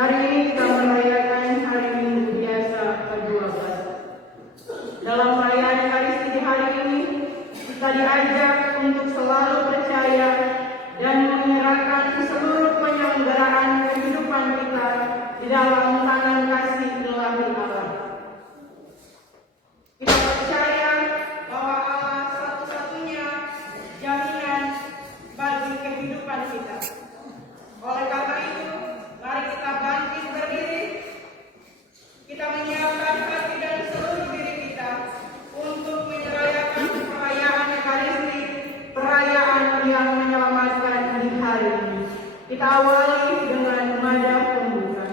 Hari ini kita merayakan hari Minggu biasa ke-12. Dalam perayaan Ekaristi hari ini, kita diajak untuk selalu percaya dan menyerahkan seluruh penyelenggaraan kehidupan kita di dalam tangan kasih ilahi Allah. Kita percaya bahwa Allah satu-satunya jaminan bagi kehidupan kita. Oleh karena itu, mari kita bangkit berdiri. Kita menyiapkan hati dan seluruh diri kita untuk merayakan perayaan Ekaristi, perayaan yang menyelamatkan di hari ini. Kita awali dengan madah pembuka.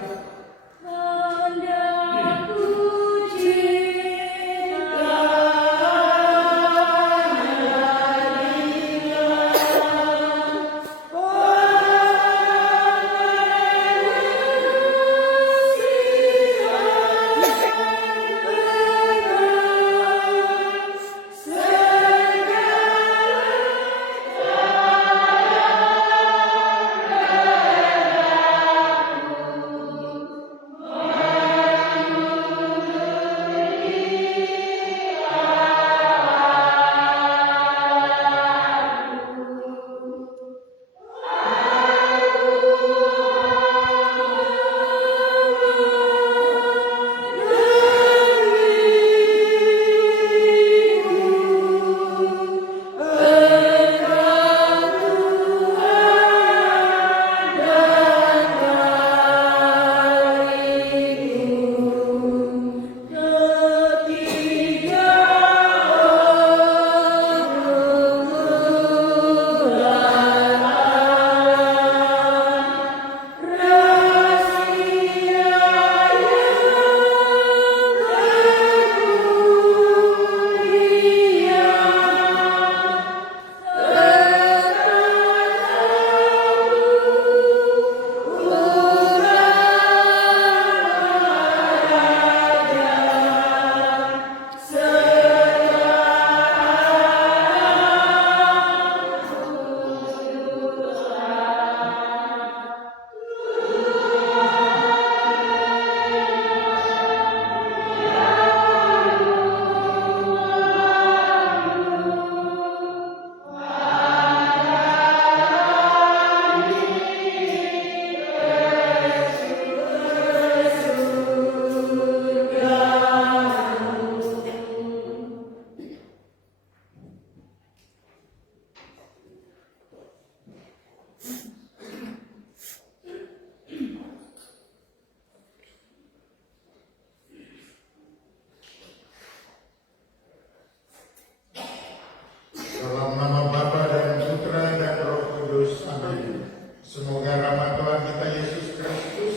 Dalam nama Bapa dan Putra dan Roh Kudus. Amin. Semoga rahmat Tuhan kita Yesus Kristus,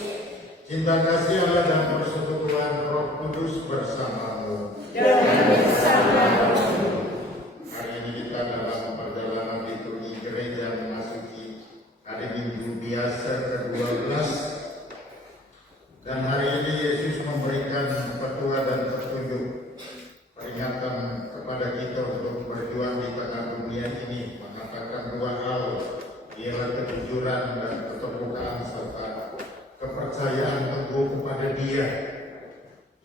cinta kasih Allah dan persekutuan Roh Kudus bersamamu. Hari ini kita dalam perjalanan liturgi gereja memasuki hari Minggu biasa ke-12, dan hari ini Yesus memberikan petua dan petunjuk, peringatan kepada kita untuk berjuang di tengah dunia ini, mengatakan dua hal, ialah kejujuran dan keterbukaan serta kepercayaan teguh kepada Dia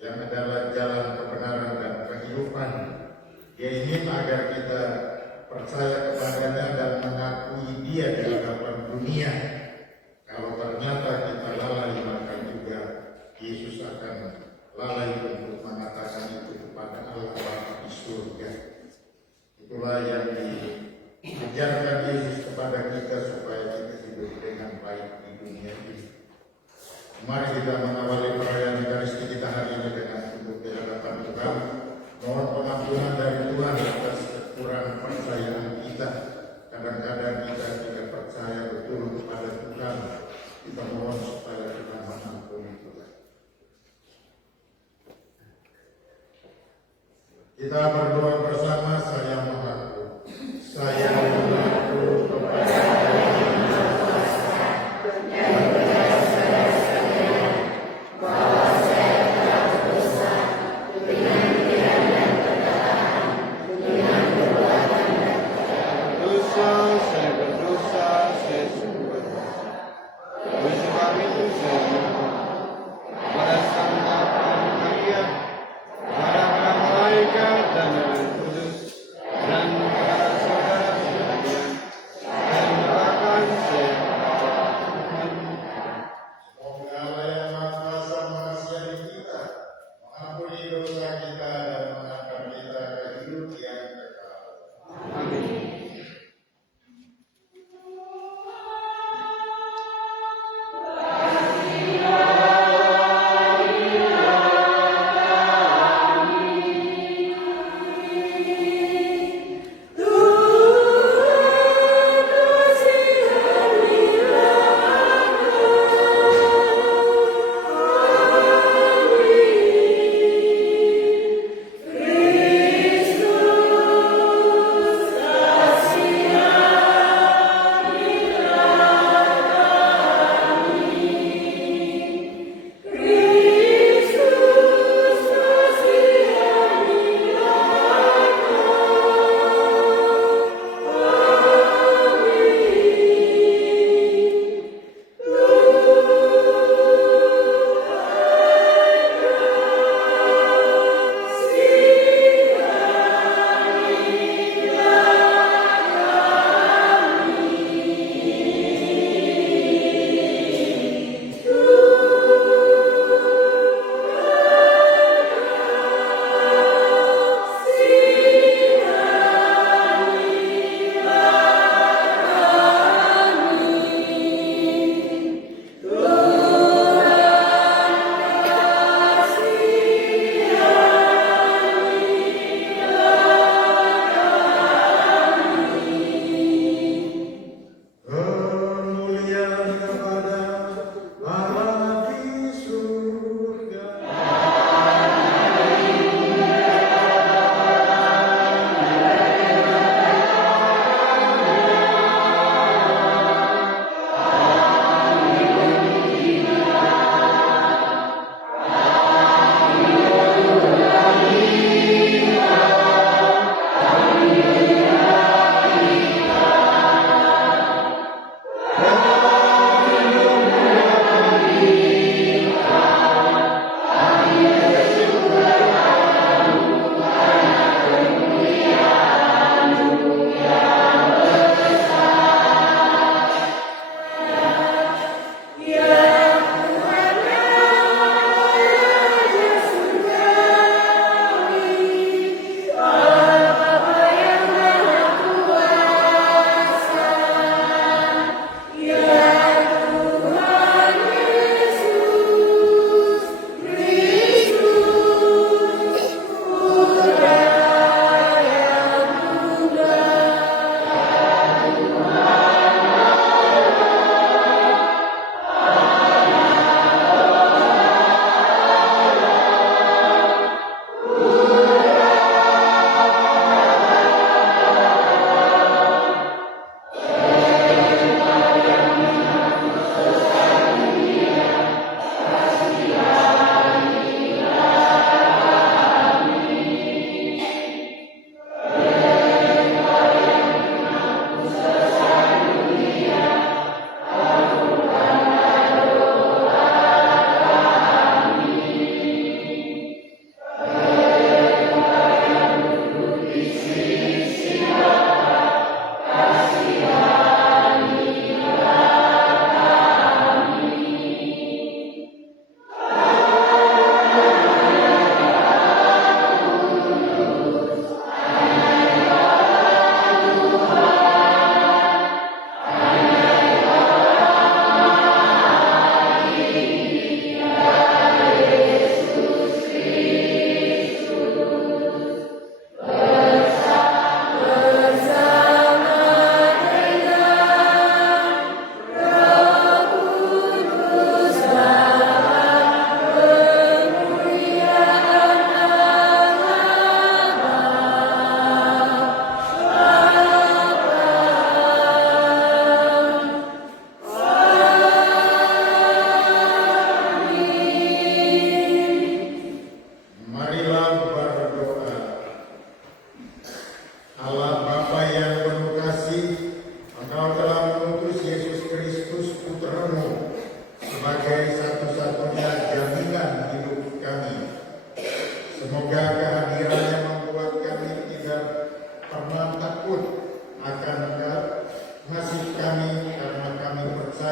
yang adalah jalan kebenaran dan kehidupan. Dia ingin agar kita percaya kepadanya dan mengakui Dia di hadapan dunia. Kalau ternyata kita lalai, maka juga Yesus akan lalai untuk mengatakan itu kepada Allah Bapa di surga. Itulah yang diajarkan Yesus kepada kita supaya kita hidup dengan baik di dunia ini. Mari kita mengawali perayaan Ekaristi kita hari ini dengan duduk di hadapan Tuhan. Mohon pengampunan dari Tuhan atas kekurangan percayaan kita. Kadang-kadang kita tidak percaya betul kepada Tuhan. Kita mohon supaya Tuhan mengampuni kita. Kita berdoa bersama. Saya mengaku kepada Yang Maha Kuasa yang benar saya sadari bahwa saya telah berdosa dengan pikiran dan perkataan, dengan perbuatan dan saya berdosa, saya sungguh berdosa. Oleh sebab itu saya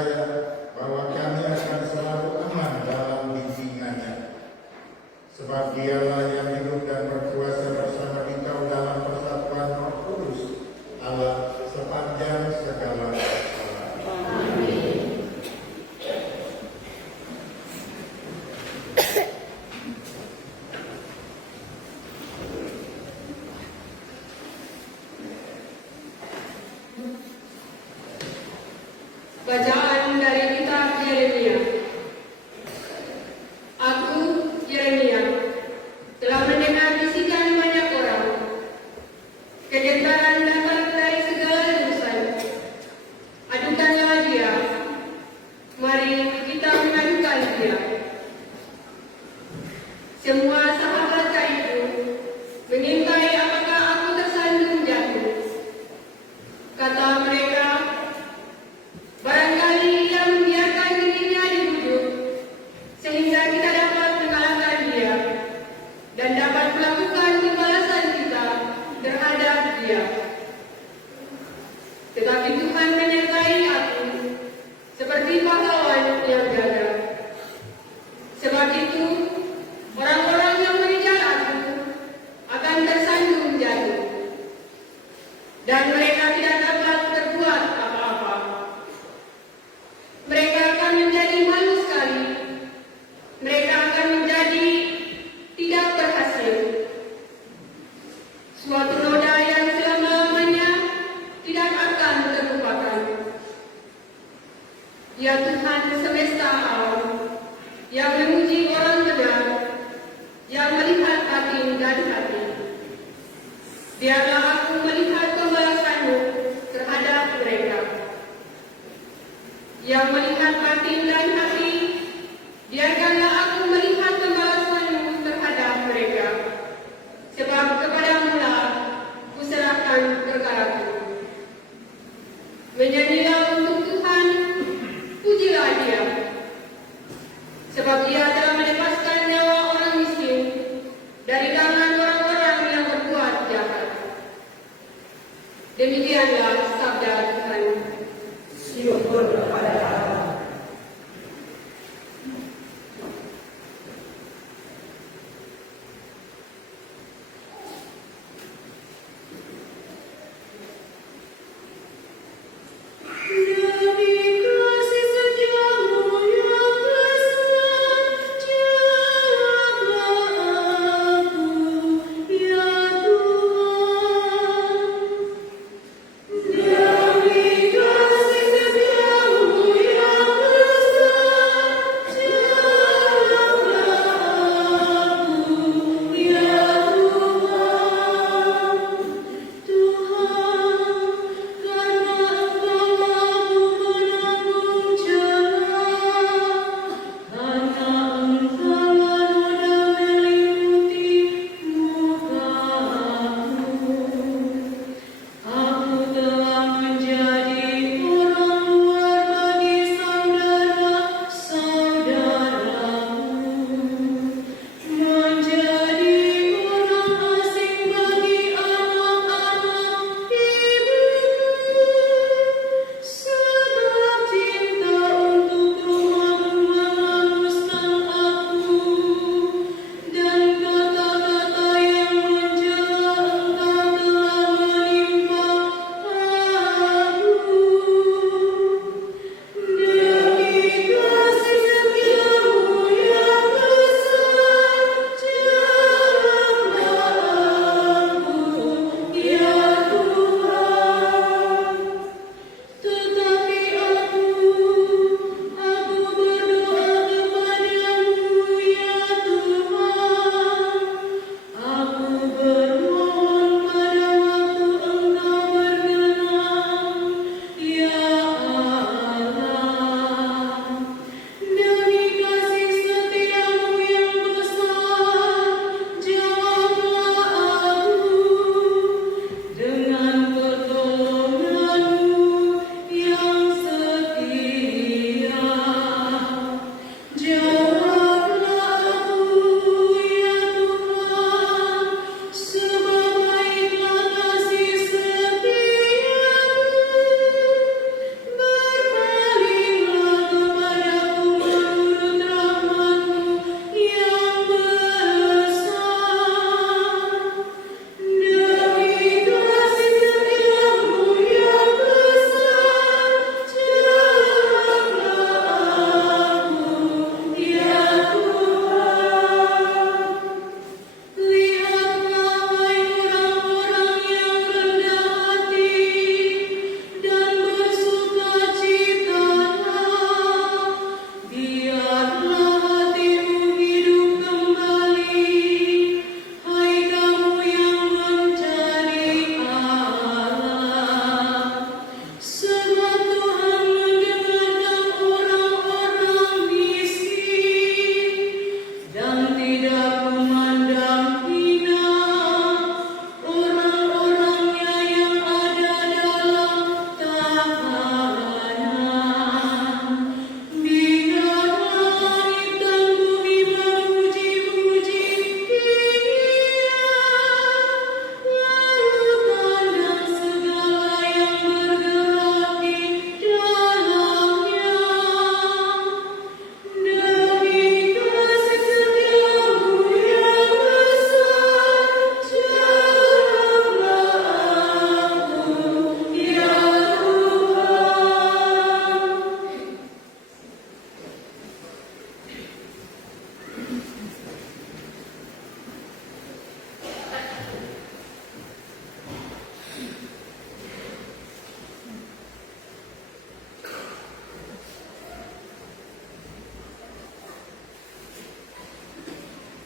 percaya bahwa kami akan selalu aman dalam bimbingannya. Sebab Dialah yang hidup dan berkuasa bersama engkau dalam persatuan Roh Kudus, Allah sepanjang segala masa. Amin. Bacaan dari kitab Yeremia. Aku, Yeremia, telah mendengar bisikan banyak orang. Kegentaran datang dari segala jurusan. Adukanlah dia. Mari kita mengadukan dia. Semua sahabat itu mengintai apakah aku tersandung jatuh. Kata mereka, barangkali ia membiarkan dirinya dibujuk, sehingga kita dapat mengalahkan dia dan dapat melakukan pembalasan kita terhadap dia. Tetapi Tuhan menyertai aku seperti pahlawan yang gagah. Sebab itu, orang-orang yang mengejar aku akan tersandung jatuh, dan mereka tidak dapat berbuat apa-apa. Mereka akan menjadi malu sekali. Mereka akan menjadi tidak berhasil. Suatu noda yang selama-lamanya tidak akan terlupakan. Ya Tuhan semesta alam, yang memuji orang benar, yang melihat hati dan hati. Biarlah aku melihat pembalasan-Mu terhadap mereka. Yang melihat batin dan hati, biarkanlah aku melihat pembalasan-Mu terhadap mereka. Sebab kepadamu-lah kuserahkan perkaraku. Menyanyilah untuk Tuhan, pujilah Dia. Sebab Dia telah melepaskan nyawa orang miskin dari tangan orang-orang yang berbuat jahat. Demikianlah sabda Tuhan. Syukur kepada Allah. Demi kasih setiamu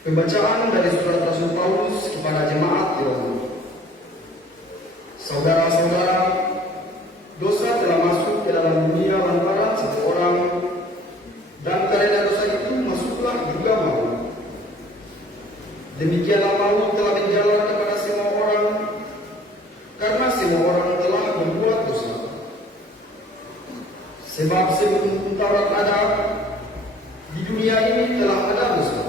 Pembacaan dari surat Rasul Paulus kepada jemaat di Roma. Saudara-saudara, dosa telah masuk ke dalam dunia lantaran satu orang, dan karena dosa itu masuklah juga maut. Demikianlah maut telah menjalar kepada semua orang, karena semua orang telah berbuat dosa. Sebab sebelum Taurat ada, di dunia ini telah ada dosa.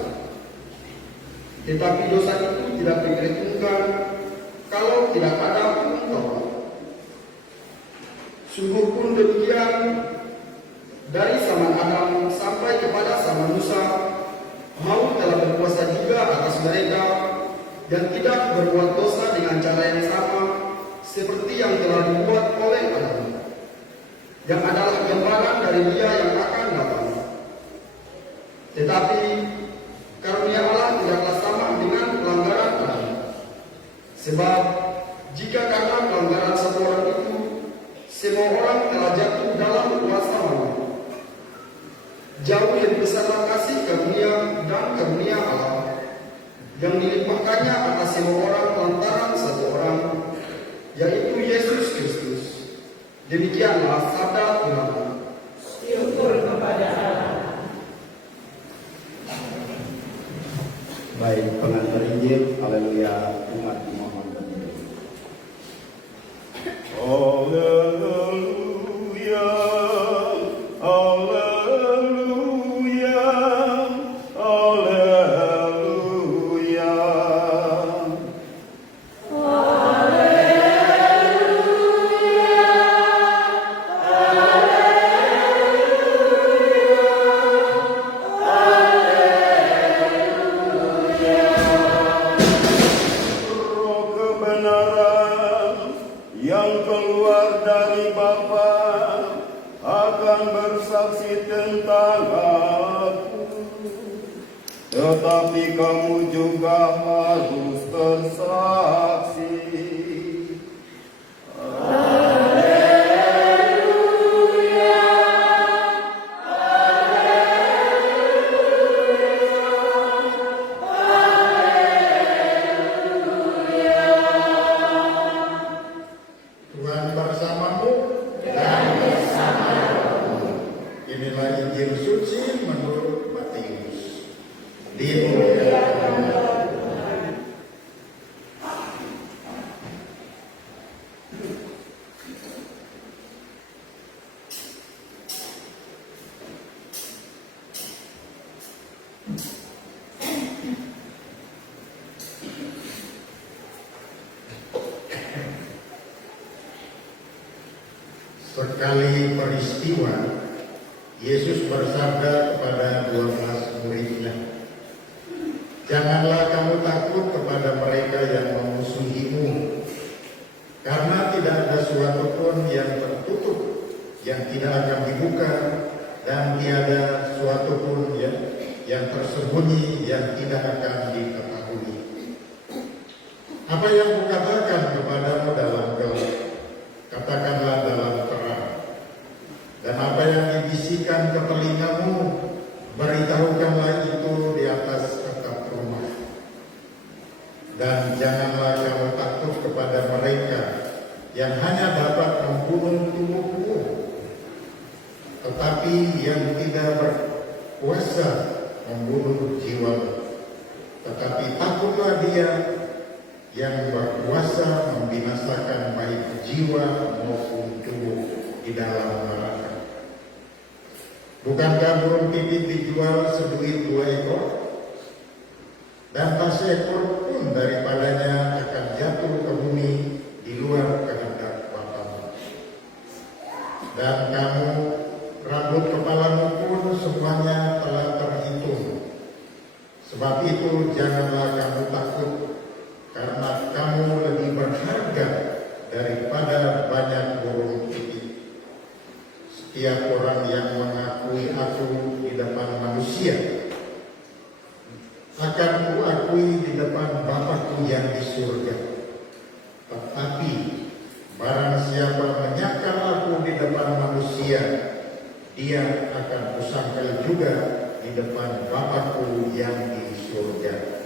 Tetapi dosa itu tidak diperhitungkan kalau tidak ada hukum Taurat. Sungguh pun demikian, dari zaman Adam sampai kepada zaman Musa, maut telah berkuasa juga atas mereka yang tidak berbuat dosa dengan cara yang sama seperti yang telah dibuat oleh Adam, yang adalah gambaran dari Dia yang akan datang. Tetapi karunia Allah tidaklah sama dengan pelanggaran Adam. Sebab jika karena pelanggaran satu orang itu semua orang telah jatuh dalam kuasa maut, jauh lebih besarlah kasih karunia dan karunia Allah yang dilimpahkannya atas semua orang lantaran satu orang, yaitu Yesus Kristus. Demikianlah sabda Tuhan. Syukur kepada Allah. Baik, pengantar Injil, haleluya, umat Muhammad. Haleluya, haleluya, haleluya. Roh kebenaran yang keluar dari Bapa akan bersaksi tentang aku, tetapi kamu juga harus bersaksi. Tuhan bersamamu dan bersamamu. Inilah Injil suci menurut Matius. Dimuliakan Tuhan. Sekali peristiwa, Yesus bersabda kepada 12 muridnya, "Janganlah kamu takut kepada mereka yang memusuhimu, karena tidak ada suatu pun yang tertutup yang tidak akan dibuka, dan tiada suatu pun yang tersembunyi yang tidak akan diketahui. Apa yang kukatakan kepadamu dalam gelap, katakanlah dalam terang. Dan apa yang dibisikkan ke telingamu, beritahukanlah itu di atas atap rumah. Dan janganlah kamu takut kepada mereka yang hanya dapat membunuh tubuhmu, tetapi yang tidak berkuasa membunuh jiwamu. Tetapi takutlah Dia yang berkuasa membinasakan baik jiwa maupun tubuh di dalam neraka. Bukankah burung pipit dijual seduit 2 ekor? Dan tak seekor pun daripadanya akan jatuh ke bumi di luar kehendak Bapamu. Dan kamu, rambut kepalamu pun semuanya telah terhitung. Sebab itu janganlah kamu takut, karena kamu lebih berharga daripada banyak burung pipit. Setiap orang yang mengakui aku di depan manusia, akan kuakui di depan Bapa-Ku yang di surga. Tetapi barang siapa menyangkal aku di depan manusia, dia akan kusangkal juga di depan Bapa-Ku yang di surga.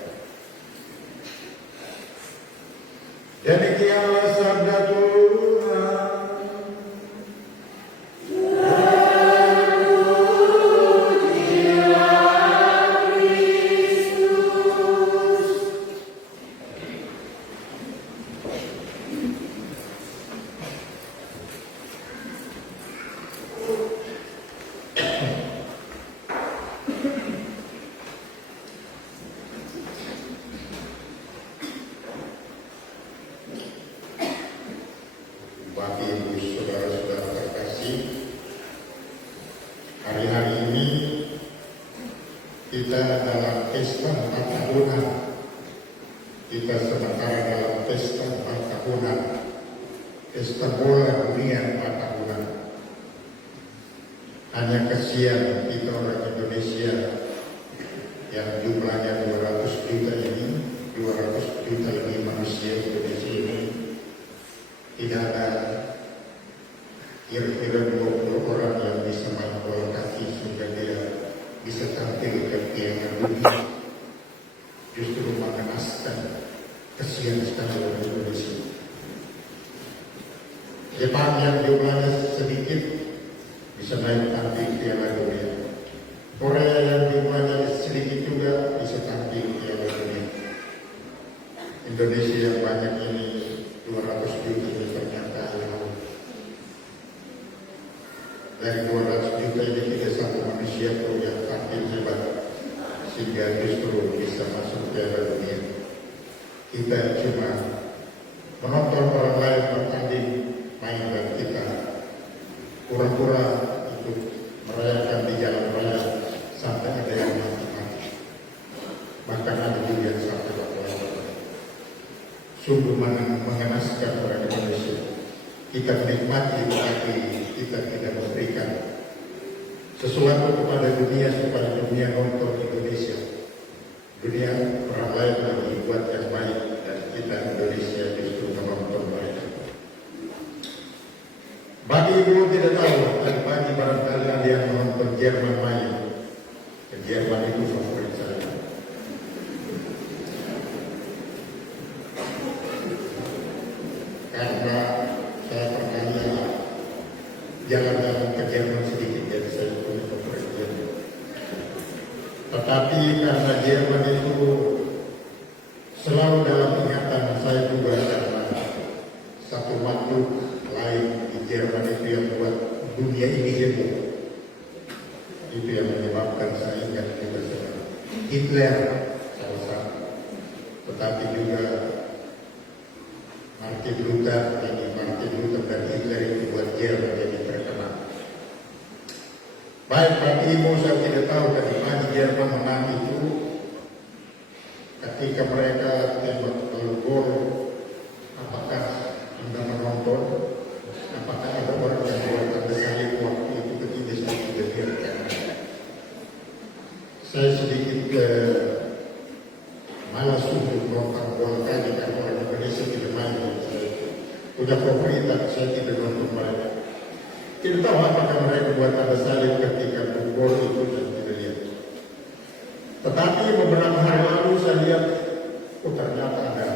kita dalam pesta 4 tahunan, kita sementara dalam pesta 4 tahunan, pesta bola dunia 4 tahunan. Hanya kasihan kita orang Indonesia yang jumlahnya 200 juta ini, 200 juta ini manusia Indonesia ini, tidak ada kira-kira 20 orang yang bisa main bola kaki sehingga dia bisa tampil ke piala dunia. Justru mengenaskan, kasihan sekali orang Indonesia. Jepang yang jumlahnya sedikit bisa naik tampil piala dunia. Korea yang jumlahnya sedikit juga bisa tampil piala dunia. Indonesia yang banyak ini 200 juta ini ternyata dari 200 juta ini tidak satu manusia pun yang tampil hebat sehingga justru bisa masuk piala dunia. Kita cuma menonton orang lain bertanding main dan kita pura-pura ikut merayakan di jalan raya sampai ada yang mati-mati. Bahkan ada juga yang sampai berkelahi. Sungguh mengenaskan orang Indonesia. Kita menikmati tetapi kita tidak memberikan sesuatu kepada dunia supaya dunia nonton Indonesia. Dunia orang lain lagi buat yang baik dan kita Indonesia justru menonton mereka. Bagi ibu tidak tahu, dan bagi barangkali ada yang menonton Jerman main. Jerman itu favorit saya. Karena saya pernah lihat jalan-jalan ke Jerman sedikit, jadi saya punya favorit Jerman. Tetapi karena Jerman itu selalu dalam ingatan saya juga karena satu makhluk lain di Jerman itu yang buat dunia ini heboh. Itu yang menyebabkan saya ingat juga Hitler salah satu. Tetapi juga Martin Luther dan Hitler itu buat Jerman jadi terkenal. Baik Pak Ibu, saya tidak tahu dari mana Jerman menang itu ketika mereka tembak gol. Apakah Anda menonton? Apakah ada orang yang buat tanda salib waktu itu ketika saya tidak biarkan? Saya sedikit malas untuk nonton bola kaki karena orang Indonesia tidak main. Udah favoritan, saya tidak nonton mereka. Tidak tahu apakah mereka buat tanda salib ketika gol itu dan tidak lihat. Tetapi beberapa hari lalu saya lihat, ternyata ada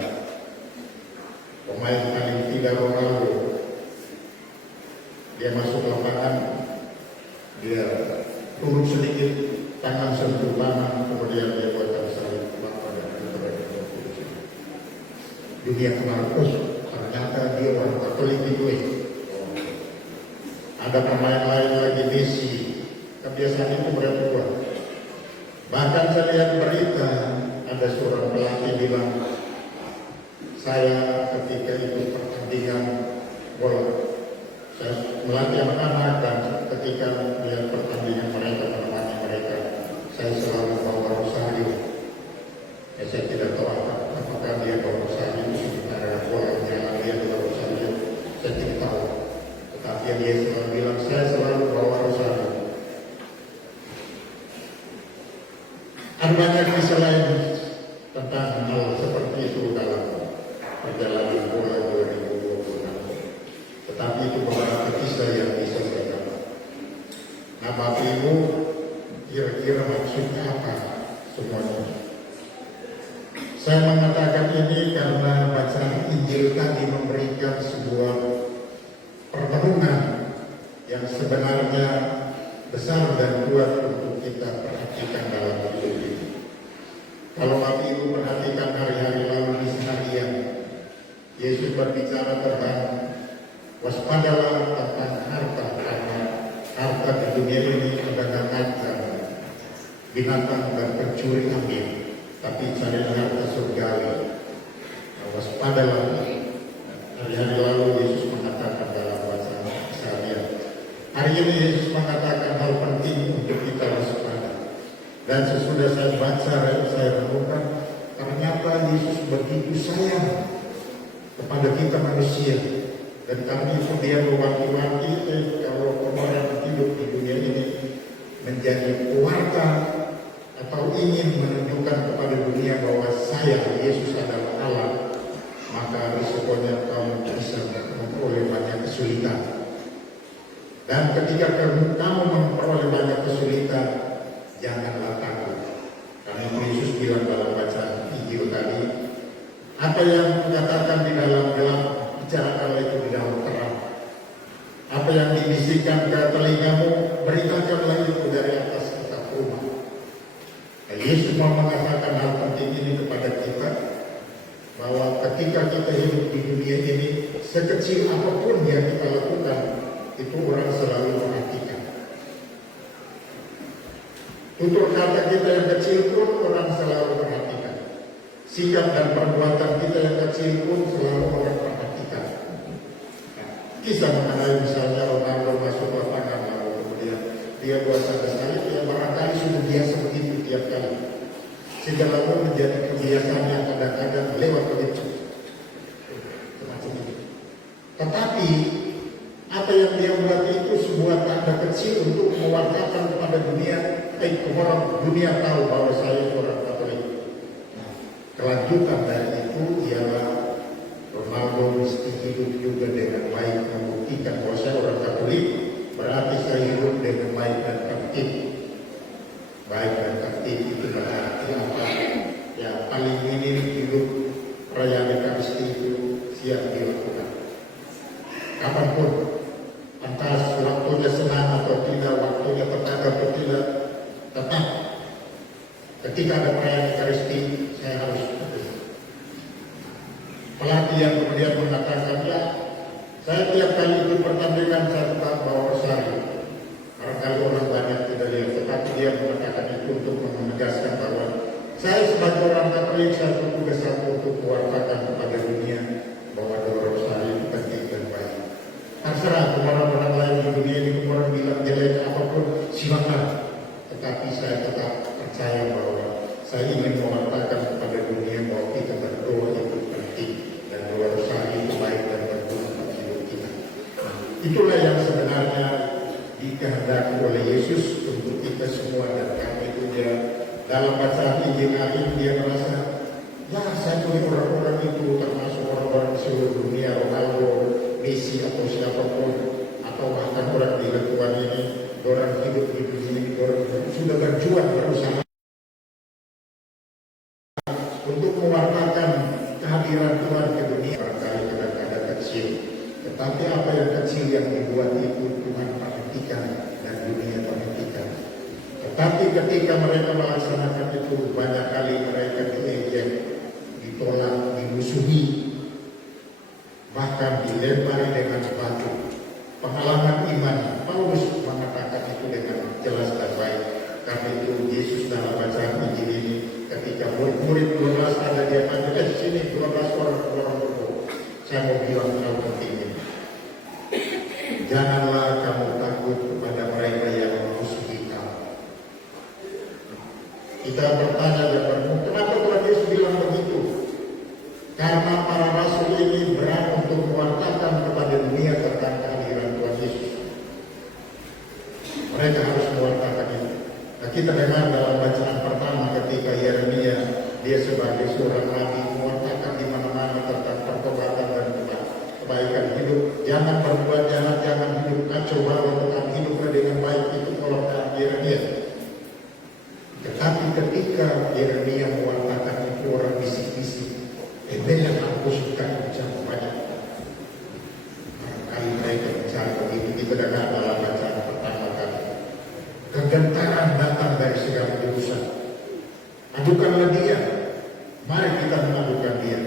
pemain paling tidak Ronaldo. Dia masuk lapangan, dia turun sedikit, tangan sentuh tangan, kemudian dia buat tanda salib pada dunia Markus. Ternyata dia orang Katolik itu. Ada pemain lain lagi Messi, kebiasaan itu mereka buat. Bahkan saya lihat berita, ada seorang pelatih bilang, saya ketika itu pertandingan bola, saya melatih anak-anak dan ketika melihat pertandingan mereka, menemani mereka, saya selalu bawa rosario. Saya tidak tahu apakah dia bawa rosario sementara bola jalan dia bawa rosario, saya tidak tahu. Tetapi dia selalu bilang, saya selalu bawa rosario. Ada banyak kisah lain tentang hal seperti itu dalam perjalanan bola 2020. Tetapi itu beberapa kisah yang bisa saya dapat. Nah, Bapak Ibu, kira-kira maksudnya apa semuanya? Saya mengatakan ini karena bacaan Injil tadi memberikan sebuah pertemuan yang sebenarnya besar dan kuat untuk kita perhatikan dalam hidup ini. Kalau Bapak Ibu perhatikan hari-hari lalu di seharian, Yesus berbicara tentang waspadalah tentang harta, karena harta di dunia ini adalah harta binatang dan pencuri ambil, tapi cari harta surgawi. Waspadalah. Hari-hari lalu Yesus mengatakan dalam wacana seharian. Hari ini Yesus mengatakan hal penting untuk kita waspada. Dan sesudah saya baca, saya renungkan, ternyata Yesus begitu sayang kepada kita manusia. Dan karena itu dia mewanti-wanti kalau orang hidup di dunia ini menjadi pewarta atau ingin menunjukkan kepada dunia bahwa saya, Yesus adalah Allah, maka risikonya kamu bisa memperoleh banyak kesulitan. Dan ketika kamu memperoleh banyak kesulitan, janganlah takut. Karena itu Yesus bilang dalam bacaan Injil tadi, apa yang dikatakan di dalam gelap, bicarakanlah itu di dalam terang. Apa yang dibisikkan ke telingamu, beritakanlah itu dari atas atap rumah. Nah, Yesus mau mengatakan hal penting ini kepada kita, bahwa ketika kita hidup di dunia ini, sekecil apapun yang kita lakukan, itu orang selalu perhatikan. Tutur kata kita yang kecil pun orang selalu perhatikan. Sikap dan perbuatan kita yang kecil pun selalu orang perhatikan. Kisah mengenai misalnya Ronaldo masuk lapangan, lalu kemudian dia buat sana sekali, dia barangkali sudah biasa begitu tiap kali. Sehingga lalu menjadi kebiasaan yang kadang-kadang lewat begitu. Tetapi apa yang dia buat itu sebuah tanda kecil untuk mewartakan kepada dunia, orang dunia tahu bahwa saya orang Katolik. Nah, kelanjutan dari itu ialah Ronaldo mesti hidup juga dengan baik, membuktikan bahwa saya orang Katolik, berarti saya hidup dengan baik dan tertib. Baik dan tertib itu berarti apa? Ya paling minim hidup perayaan Ekaristi itu siap dilakukan. Kapanpun, entah waktunya senang atau tidak, waktunya tepat atau tidak, tetap ketika ada perayaan Ekaristi saya harus hadir. Pelatih yang kemudian mengatakan, ya saya tiap kali ikut pertandingan saya tetap bawa rosari. Barangkali orang banyak tidak lihat, tetapi dia mengatakan itu untuk menegaskan bahwa saya sebagai orang Katolik, saya bertugas untuk mewartakan kepada dunia bahwa doa rosari itu penting dan baik. Terserah orang-orang lain di dunia ini, orang bilang jelek apapun, silakan. Tetapi saya tetap percaya bahwa saya ingin mewartakan kepada dunia bahwa kita berdoa itu penting dan doa rosari itu baik dan berguna bagi hidup kita. Itulah yang sebenarnya dikehendaki oleh Yesus untuk kita semua, dan karena itu dia dalam bacaan Injil hari ini dia merasa, ya saya punya orang-orang itu termasuk orang-orang di seluruh dunia, Ronaldo, Messi atau siapapun, atau bahkan orang di Tuhan ini, orang hidup di dunia ini, orang sudah berjuang berusaha untuk mewartakan kehadiran Tuhan ke dunia. Barangkali kadang-kadang kecil, tetapi apa yang kecil yang dibuat itu Tuhan perhatikan dan dunia perhatikan. Tetapi ketika mereka melaksanakan itu, banyak kali mereka diejek, ditolak, dimusuhi, bahkan dilempari dengan batu. Pengalaman iman, Paulus mengatakan itu dengan jelas dan baik. Karena itu Yesus dalam bacaan Injil ini, ketika murid-murid 12 ada dia tanya, sini 12 orang berdoa. Saya mau bilang hal penting ini. Janganlah kamu takut kepada mereka yang memusuhi kamu. Kita bertanya dan bertanya, kenapa Tuhan Yesus bilang begitu? Karena para rasul ini berat untuk mewartakan kepada dunia tentang kehadiran Tuhan Yesus. Mereka harus mewartakan itu. Nah, kita dengar dalam bacaan pertama ketika Yeremia, dia sebagai seorang nabi, mewartakan di mana-mana tentang pertobatan dan kebaikan hidup. Jangan berbuat jahat, jangan hidup kacau balau, tetap hiduplah dengan baik, itu perkataan Yeremia. Tetapi ketika Yeremia mewartakan itu, orang bisik-bisik, yang aku suka bicara banyak. Barangkali mereka bicara begitu, kita dengar dalam bacaan pertama kali. Kegentaran datang dari segala jurusan. Adukanlah dia, mari kita mengadukan dia.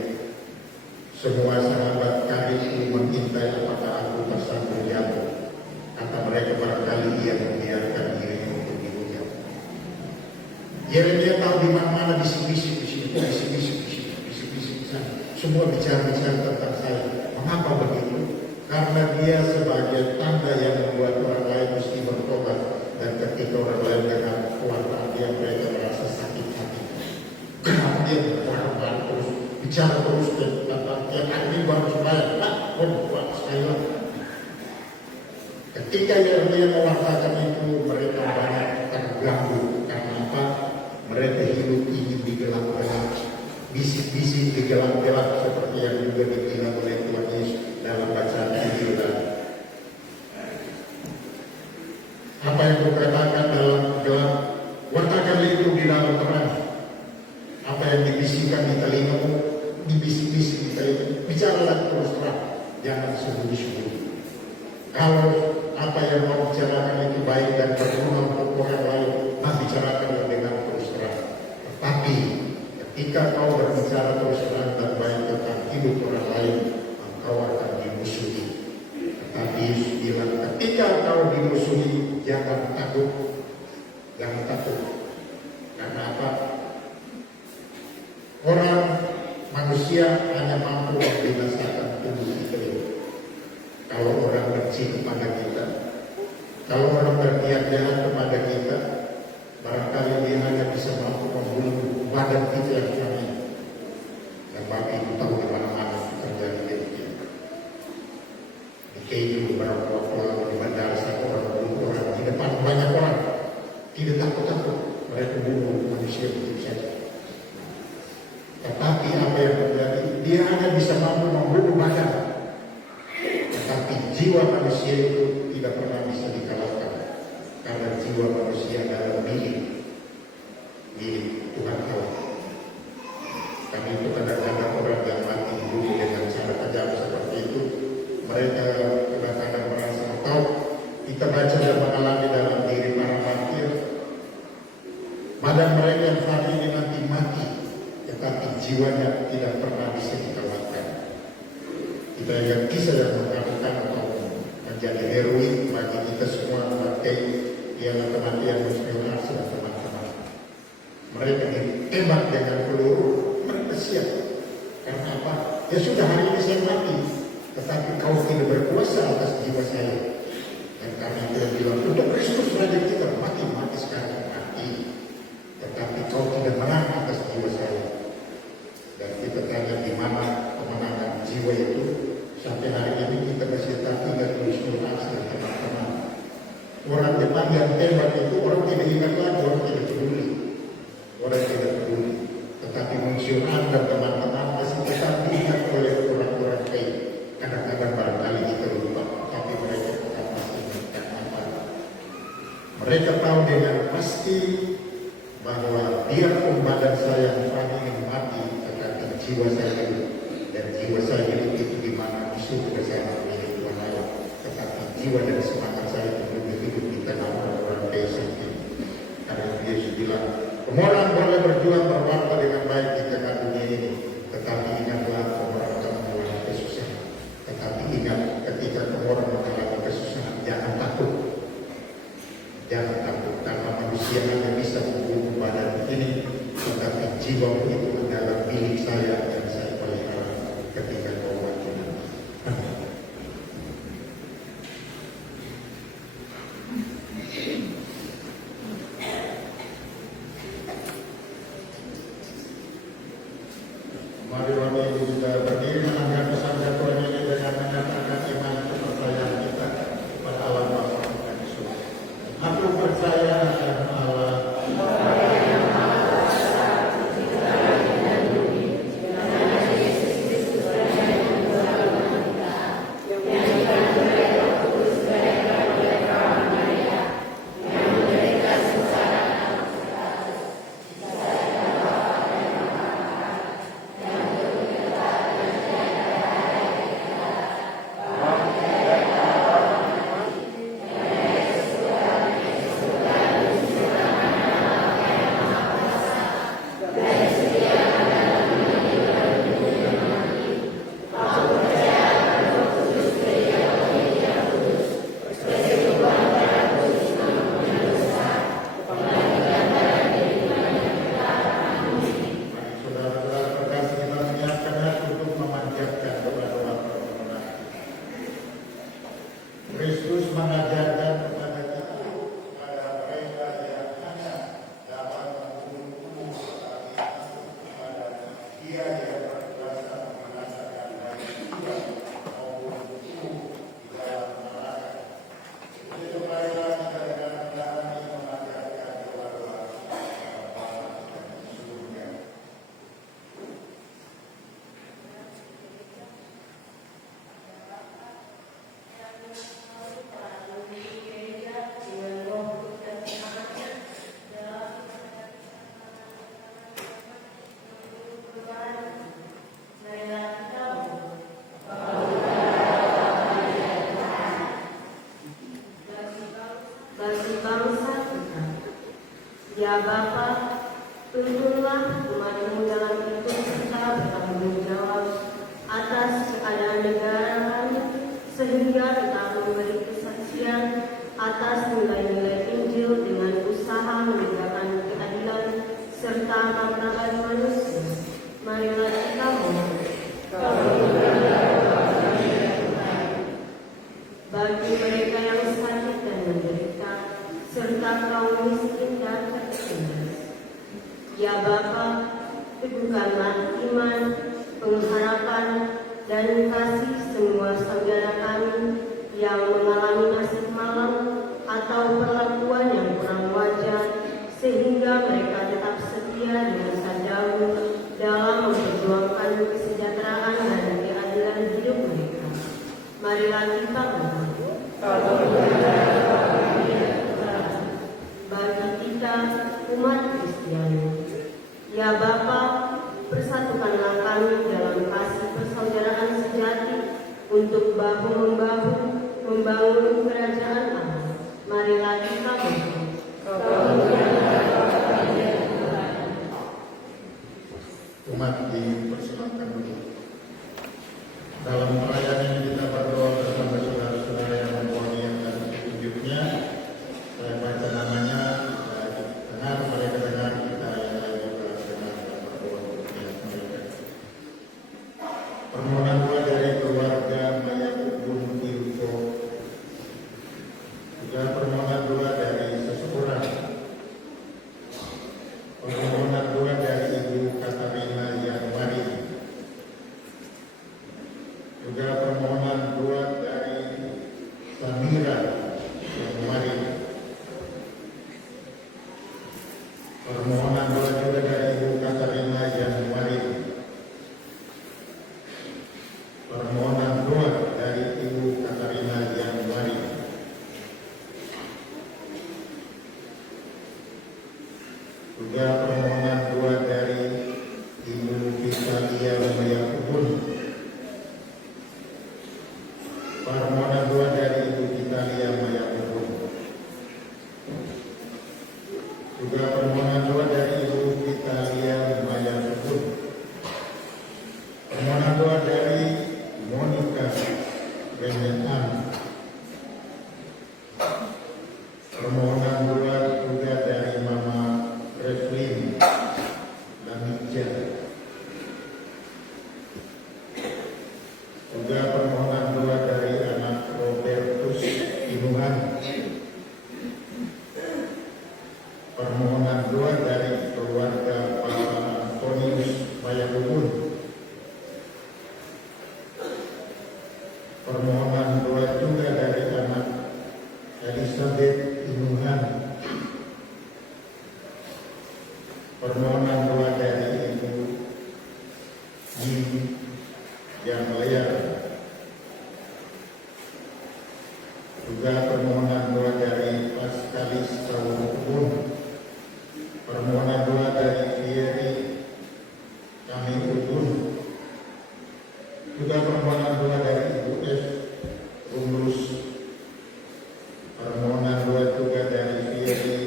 Semua sahabat kami itu mengintai apakah aku tersangkut jatuh. Kata mereka, barangkali ia membiarkan dirinya untuk dihujat. Yeremia tahu di mana-mana bisik-bisik di sini, bisik-bisik di sini, bisik-bisik di sana. Semua bicara-bicara tentang saya. Mengapa begitu? Karena dia sebagai tanda yang membuat orang lain mesti bertobat, dan ketika orang lain Ketika dia mengatakan itu, mereka banyak terganggu. Karena apa? Mereka hidup ingin digelap-gelap, bisik-bisik digelap-gelap, seperti yang juga dibilang oleh Tuhan Yesus dalam bacaan Injil. Apa yang dikatakan dalam gelap, wartakanlah itu di dalam terang. Apa yang dibisikkan di telingamu, dibisik-bisik di telingamu, bicaralah terus terang, jangan sembunyi-sembunyi. Kalau apa yang mau bicarakan itu baik dan berguna untuk orang lain, bicarakanlah dengan terus terang. Tetapi ketika kau berbicara terus terang dan baik tentang hidup orang lain, engkau akan dimusuhi. Tetapi Yesus bilang, ketika kau dimusuhi, jangan takut. Jangan takut. Karena apa? Orang manusia hanya mampu membinasakan tubuh kita ini. Kalau orang benci kepada kita, kalau orang berniat jahat kepada kita, barangkali dia hanya bisa mampu membunuh badan kita yang kami. Dan Bapak Ibu tahu di mana-mana terjadi demikian. Di Keju beberapa waktu lalu di bandara, satu orang bunuh orang di depan banyak orang, tidak takut-takut, mereka bunuh manusia begitu saja. Tetapi apa yang terjadi? Dia hanya bisa mampu membunuh badan, tetapi jiwa manusia itu tidak pernah bisa dikalahkan, karena jiwa manusia adalah milik Tuhan Allah. Karena itu kadang-kadang orang yang mati hidup dengan cara kejam seperti itu, mereka kadang-kadang merasa tahu. Kita baca dan mengalami dalam diri para martir, badan mereka yang saat ini nanti mati, tetapi jiwanya tidak pernah bisa dikalahkan. Kita ingat kisah yang mengatakan atau menjadi heroik bagi kita semua memakai ialah kematian Muslimat dan teman-teman. Mereka ditembak dengan peluru, mereka siap. Karena apa? Ya sudah, hari ini saya mati, tetapi kau tidak berkuasa atas jiwa saya. Dan karena itu yang bilang, untuk Kristus saja kita mati sekarang mati, tetapi kau tidak menang atas jiwa saya. Dan kita tanya di mana kemenangan jiwa itu. Sampai hari ini kita masih tak tinggal Muslim dan teman-teman. Orang Jepang yang tembak itu orang tidak ingat lagi, orang tidak peduli. Orang tidak peduli. Tetapi Muslim dan teman-teman masih tetap diingat oleh orang-orang baik. Kadang-kadang barangkali kita lupa, tapi mereka tetap masih ingat apa. Mereka tahu dengan pasti bahwa biarpun badan saya ingin mati, tetapi jiwa saya hidup. Dan jiwa saya hidup itu di mana musuh bersama milik Tuhan Allah. Tetapi jiwa dan semangat saya itu hidup di tengah orang-orang desa ini. Karena Yesus bilang, orang boleh berjuang berwarta dengan baik di tengah dunia ini, tetapi ingatlah orang akan mengalami kesusahan. Tetapi ingat, ketika orang mengalami kesusahan, jangan takut. Jangan takut, karena manusia hanya bisa membunuh badan ini, tetapi jiwa itu adalah milik saya dan saya pelihara ketika kau mati nanti. Mari Bapak Ibu kita berdiri menanggapi pesan Tuhan ini dengan menyatakan iman kepercayaan kita kepada Allah Bapa dan Yesus. Aku percaya akan Allah. Kristus mengajarkan kepada kita, kepada mereka yang hanya dapat membunuh kepada Dia yang berkuasa mengatakan baik Tuhan maupun tubuh di dalam neraka. Bapa, tuntunlah umat-Mu dalam ikut serta bertanggung jawab atas keadaan negara kami, sehingga tetap memberi kesaksian atas nilai-nilai Injil dengan usaha menegakkan keadilan serta martabat manusia. Marilah kita mohon. Bagi mereka yang sakit dan menderita, serta kaum miskin dan tertindas. Ya Bapa, teguhkanlah iman, pengharapan, dan kasih semua saudara kami yang mengalami nasib malang atau perlakuan yang kurang wajar, sehingga mereka tetap setia dengan sadawu dalam memperjuangkan kesejahteraan dan keadilan hidup mereka. Marilah kita berdoa. Bagi kita umat Kristiani, ya Bapa, persatukanlah kami dalam kasih persaudaraan sejati untuk bahu-membahu membangun kerajaan Allah. Marilah kita berdoa. Umat dipersilakan dulu. Dalam perayaan ini kita berdoa bersama saudara-saudara yang mempunyai petunjuknya. Saya baca namanya, dengar mereka dengar, kita yang lain juga dengar dan berdoa untuk mereka. Permohonan doa dari keluarga Mayakubun Ilko. Juga permohonan doa dari seseorang. Permohonan doa dari Ibu Katarina yang Mari. Juga permohonan doa dari Samira yang Mari. Permohonan doa juga dari Ibu Katarina yang Mari. Permohonan doa dari Ibu Katarina yang Mari. Juga permohonan doa dari Ibu Vitalia Mayakubun. Permohonan doa dari Ibu Vitalia Mayakubun. Juga permohonan doa dari Ibu Vitalia Mayakubun. Permohonan doa dari Monica Benetan. Permohonan doa juga dari Mama Reflin Lamija. Juga permohonan doa dari anak Robertus Inuhan. Permohonan doa dari keluarga Pak Antonius Mayakubun. Permohonan doa juga dari anak Elizabeth Inuhan. Permohonan doa dari Ibu Yini yang Layar. Juga permohonan doa dari Paskalis Kawukubun. Permohonan doa dari Fieri Kami Ubun. Juga permohonan doa dari Ibu F. Rumlus. Permohonan doa juga dari Fieri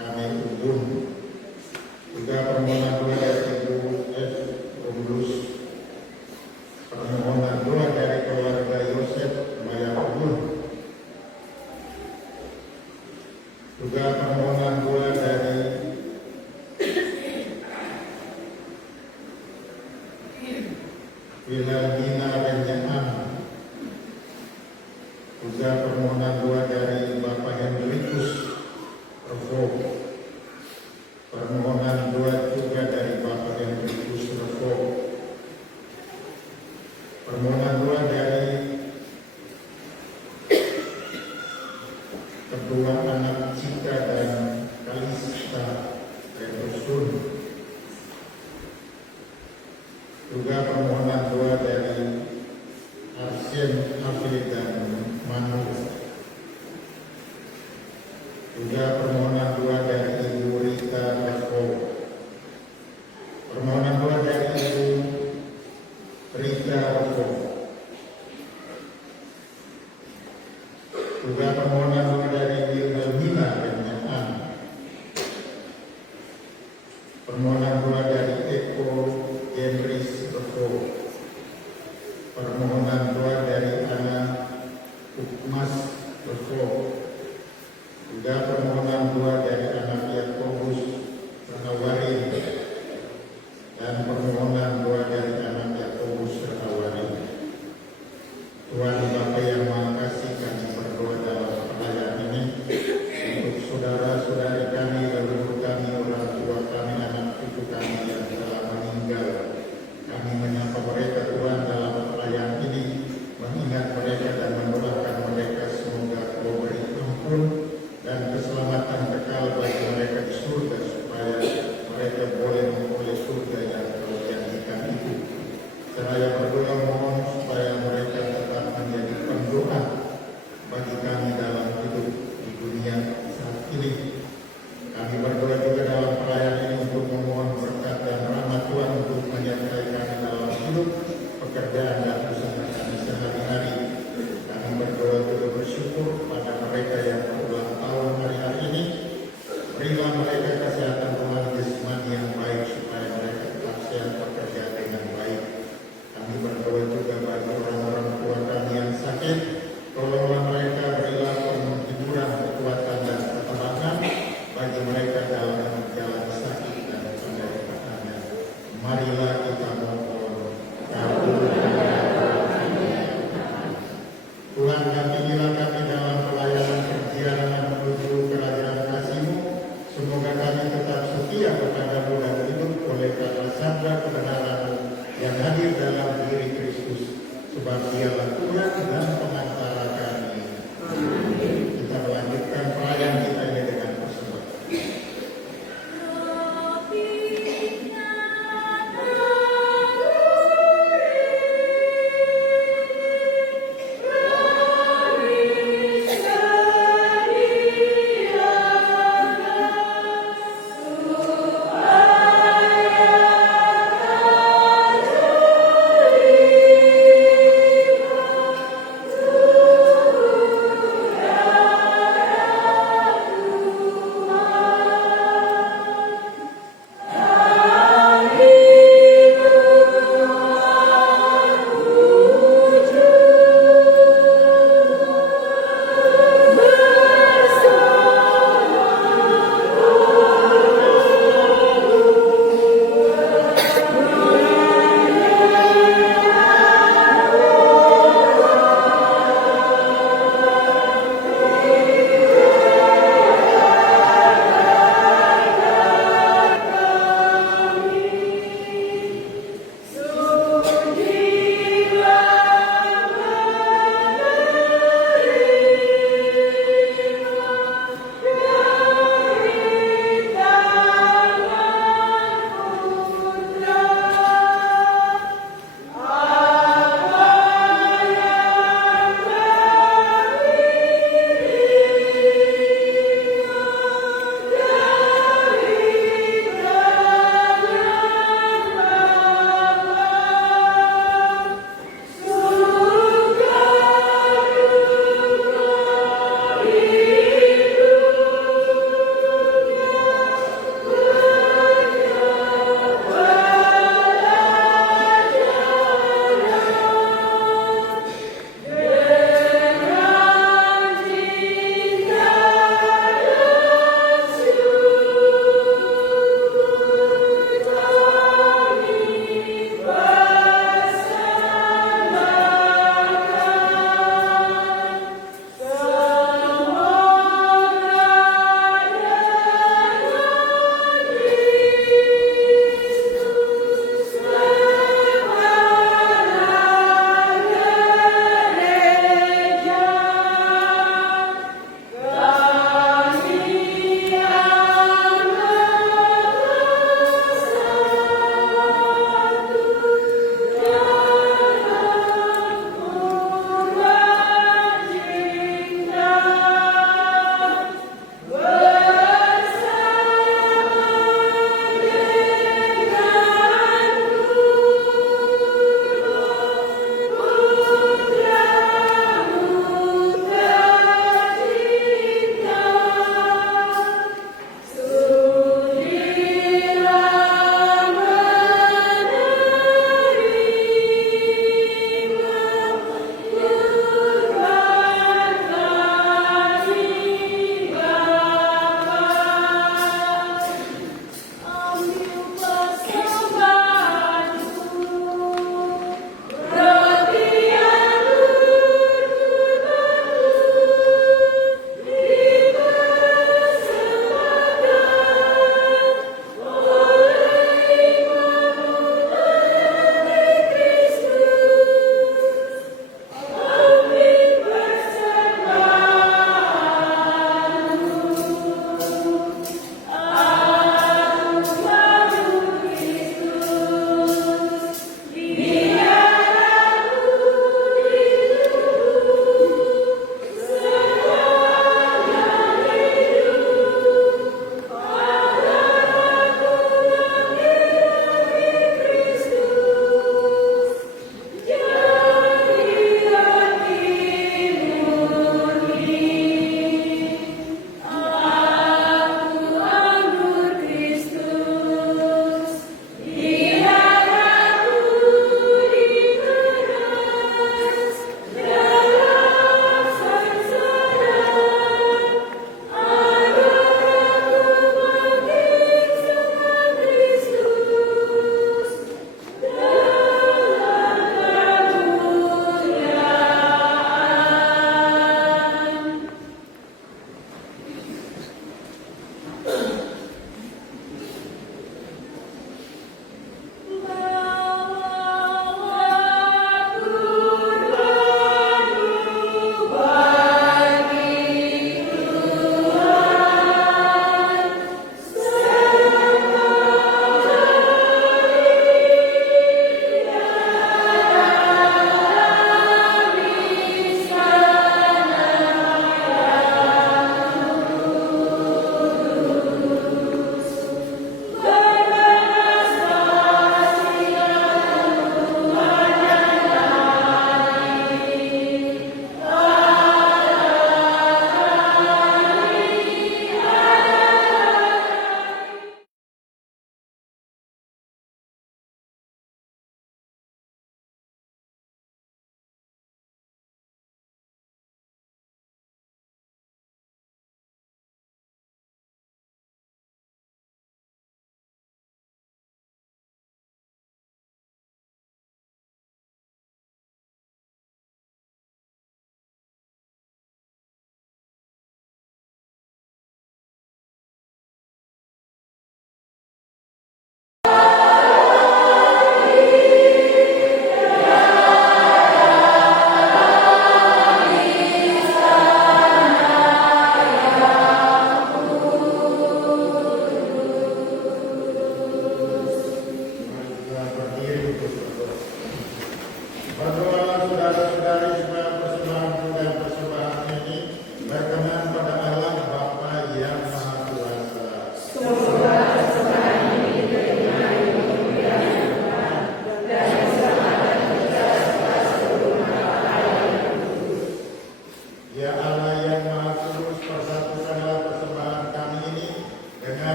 Kami Ubun. Juga permohonan doa dari Ibu F. Rumlus. Permohonan doa dari keluarga Yosef Mayakubun. Juga permohonan doa dari Wilhelmina Renjaan. Juga permohonan doa dari Bapak Henrikus Revo. Permohonan doa juga dari Bapak Henrikus Revo. Permohonan doa dari kedua anak Cika dan Kalista Rebusun. Juga permohonan doa dari Arsen Afri dan Manu. Juga permohonan doa dari Ibu Rita Revo. Permohonan doa dari Ibu Rita Revo. Juga permohonan doa dari Wilhelmina Renjaan. Permohonan doa dari Eko Genris Revo. Permohonan doa dari Ana Ukmas Revo. Juga permohonan doa dari anak Yakobus Renawari dan permohonan doa dari anak Yakobus Renawari. Tuhan Bapa yang Maha Kasih, kami berdoa dalam perayaan ini untuk saudara-saudari kami, leluhur kami, orang tua kami, anak cucu kami yang telah meninggal. Kami menyapa mereka Tuhan dalam perayaan ini, mengingat mereka dan mendoakan mereka semoga Kau beri ampun dan keselamatan kekal bagi mereka di surga, supaya mereka boleh memperoleh surga yang Kau janjikan itu. Seraya berdoa mohon supaya mereka tetap menjadi pendoa bagi kami dalam hidup di dunia saat ini. Kami berdoa juga dalam perayaan ini untuk memohon berkat dan rahmat Tuhan untuk menyertai kami dalam hidup, pekerjaan dan usaha kami sehari-hari. Kami berdoa juga bersyukur pada mereka yang telah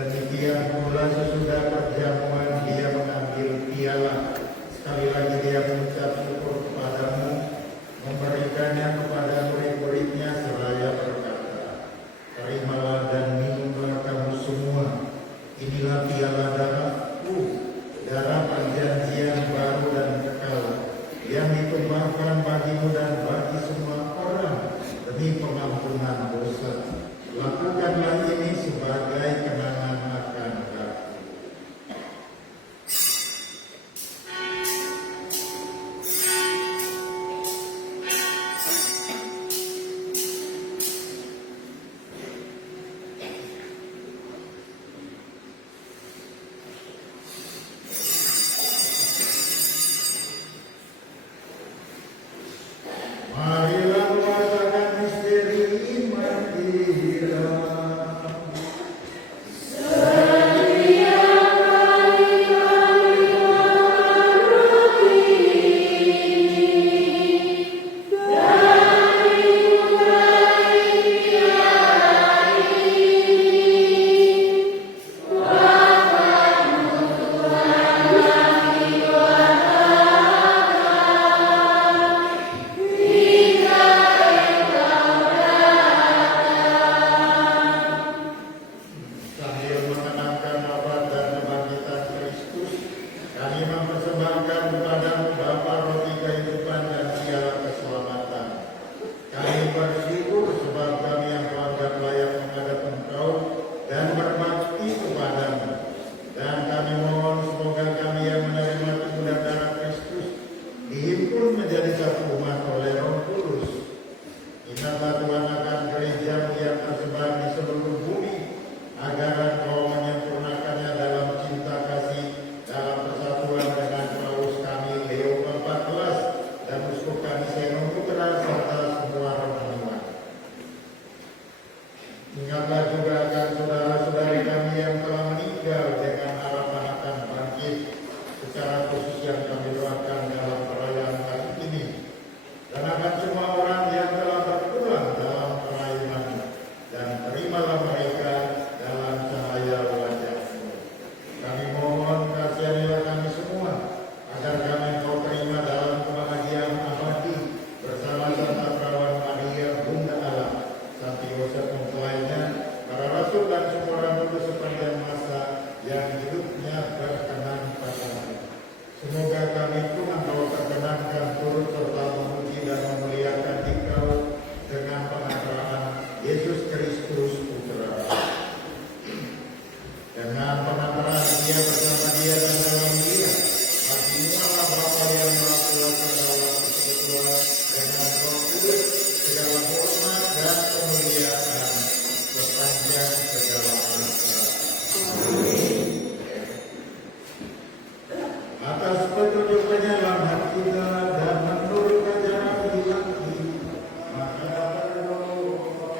Demikian pula sesudah perjamuan dia mengambil piala. Sekali lagi dia mengucap syukur kepadamu, memberikannya kepada murid-muridnya seraya berkata, terimalah dan minumlah kamu semua. Inilah piala darahku, darah perjanjian baru dan kekal, yang ditumpahkan bagimu dan bagi semua orang demi pengampunan dosa. Lakukanlah ini sebagai kenangan akan aku. Marilah merasakan misteri iman kita. Sambil mengenangkan wafat dan kebangkitan Kristus, kami mempersembahkan kepadamu Bapa roti kehidupan dan piala keselamatan. Kami bersyukur sebab kami yang telah layak menghadap Engkau dan berbakti kepadamu. Dan kami mohon semoga kami yang menerima tubuh dan darah Kristus dihimpun menjadi satu umat oleh Roh Kudus. Ingatlah Tuhan akan gereja yang tersebar di seluruh bumi, agar Engkau menyempurnakannya dalam cinta kasih, dalam persatuan dengan Paus kami Leo XIV dan Uskup kami Seno Putra serta semua rohaniwan. Ingatlah juga akan saudara-saudari kami yang telah meninggal dengan harapan akan bangkit, secara khusus yang kami doakan dalam perayaan hari ini, dan akan semua orang yang telah berpulang dalam perayaan, dan terimalah mereka dalam cahaya wajah-Mu. Kami mohon kasihanilah kami semua, agar kami Engkau terima dalam kebahagiaan abadi bersama Santa Perawan Maria Bunda Allah, Santi Yosef mempelainya, para rasul dan semua orang kudus sepanjang masa yang hidupnya berkenan padamu. Semoga kami pun Engkau perkenankan turut serta memuji dan memuliakan Engkau dengan pengantaraan Yesus Kristus Putra. Dengan pengantaraan Dia bersama Dia dan dalam Dia, Bagimulah Bapa yang Maha Kuasa dalam persekutuan dengan Roh Kudus, segala hormat dan kemuliaan sepanjang segala masa. Atas petunjuk penyelamat kita dan menurut ajaran ilahi, maka berdoa.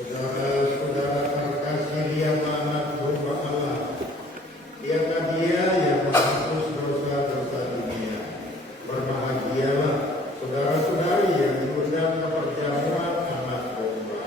Saudara-saudara terkasih, dia anak domba Allah. Dialah dia yang menghapus dosa-dosa dunia. Berbahagialah saudara-saudari yang diundang ke perjamuan anak domba.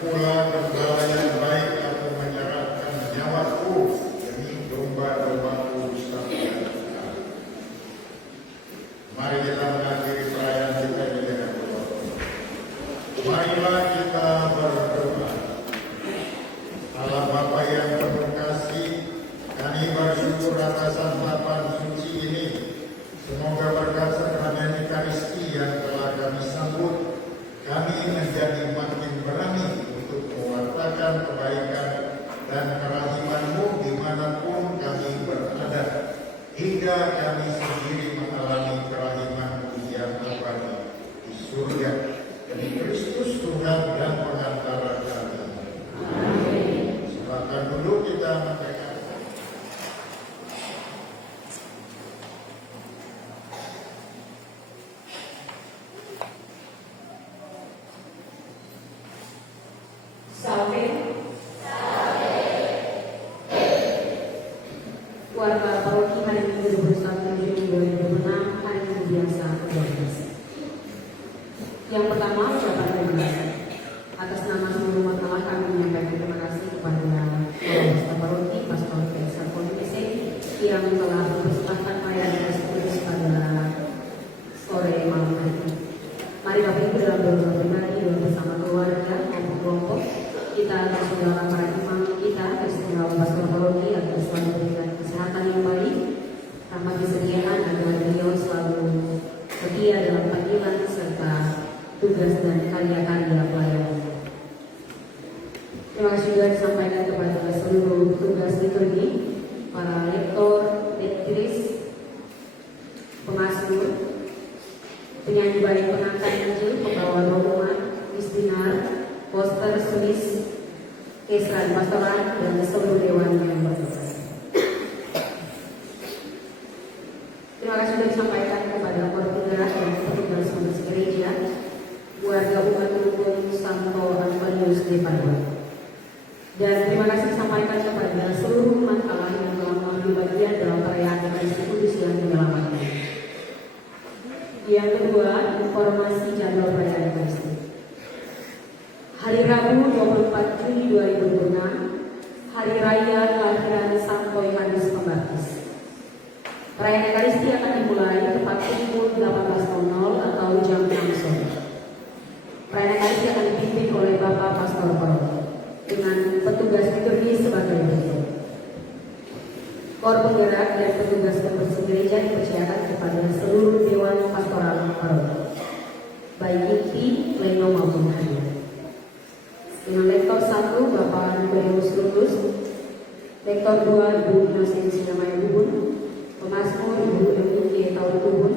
pula gembala yang baik aku menyerahkan nyawaku demi domba-dombaku sampai akhir. Mari kita mengakhiri perayaan kita ini dengan doa. Marilah kita berdoa. Allah Bapa yang penuh kasih, kami bersyukur atas santapan suci ini. Semoga berkat sakramen Ekaristi yang telah kami sambut, kami menjadi makin berani untuk mewartakan kebaikan dan kerahiman-Mu dimanapun kami berada, hingga kami sendiri mengalami kerahiman-Mu yang abadi di surga demi Kristus Tuhan dan pengantara kami. Silakan dulu kita mendengar. Salve. Warga Paroki hari Minggu 21 Juni 2006, hari Minggu biasa ke-12. Yang pertama, ucapan terima kasih. Atas nama seluruh umat Allah kami menyampaikan terima kasih kepada Bapak Paroki, Pastor Desa Pontifice yang telah mempersembahkan perayaan Kristus pada sore malam hari ini. Mari Bapak Ibu dalam doa pribadi dan bersama keluarga maupun kelompok kita akan mendoakan para imam kita, istimewa Pastor Paroki agar selalu diberikan kesehatan yang baik, rahmat kesediaan agar beliau selalu setia dalam panggilan serta tugas dan karya-karya pelayanan. Terima kasih juga disampaikan kepada seluruh tugas liturgi, para lektor, lektoris, pemazmur, penyanyi baik pengantar Injil, pembawa doa, mistinar, poster, tulis, kesran pastoran, dan seluruh dewan yang bertugas. Terima kasih sudah disampaikan kepada Portugal dan petugas pengurus gereja, warga umat rukun Santo Antonius de Padua. Dan terima kasih disampaikan kepada seluruh umat Allah yang telah mengambil bagian dalam perayaan Ekaristi Kudus yang menyelamatkan. Yang kedua, informasi jadwal perayaan Ekaristi. Hari Rabu 24 Juni 2026, Hari Raya kelahiran Santo Yohanes Pembaptis. Perayaan Ekaristi akan dimulai tepat pukul 18.00 atau jam 6 sore. Perayaan Ekaristi akan dipimpin oleh Bapak Pastor Paroki dengan petugas liturgi sebagai berikut. Kor penggerak dan petugas pengurus gereja dipercayakan kepada seluruh dewan pastoral paroki, baik inti, pleno maupun hadiah. Dengan lektor 1 Bapak Nuberius Lulus, lektor 2 Ibu Inosensia Maya Bubun, pemazmur Ibu Emily Taul Tubun,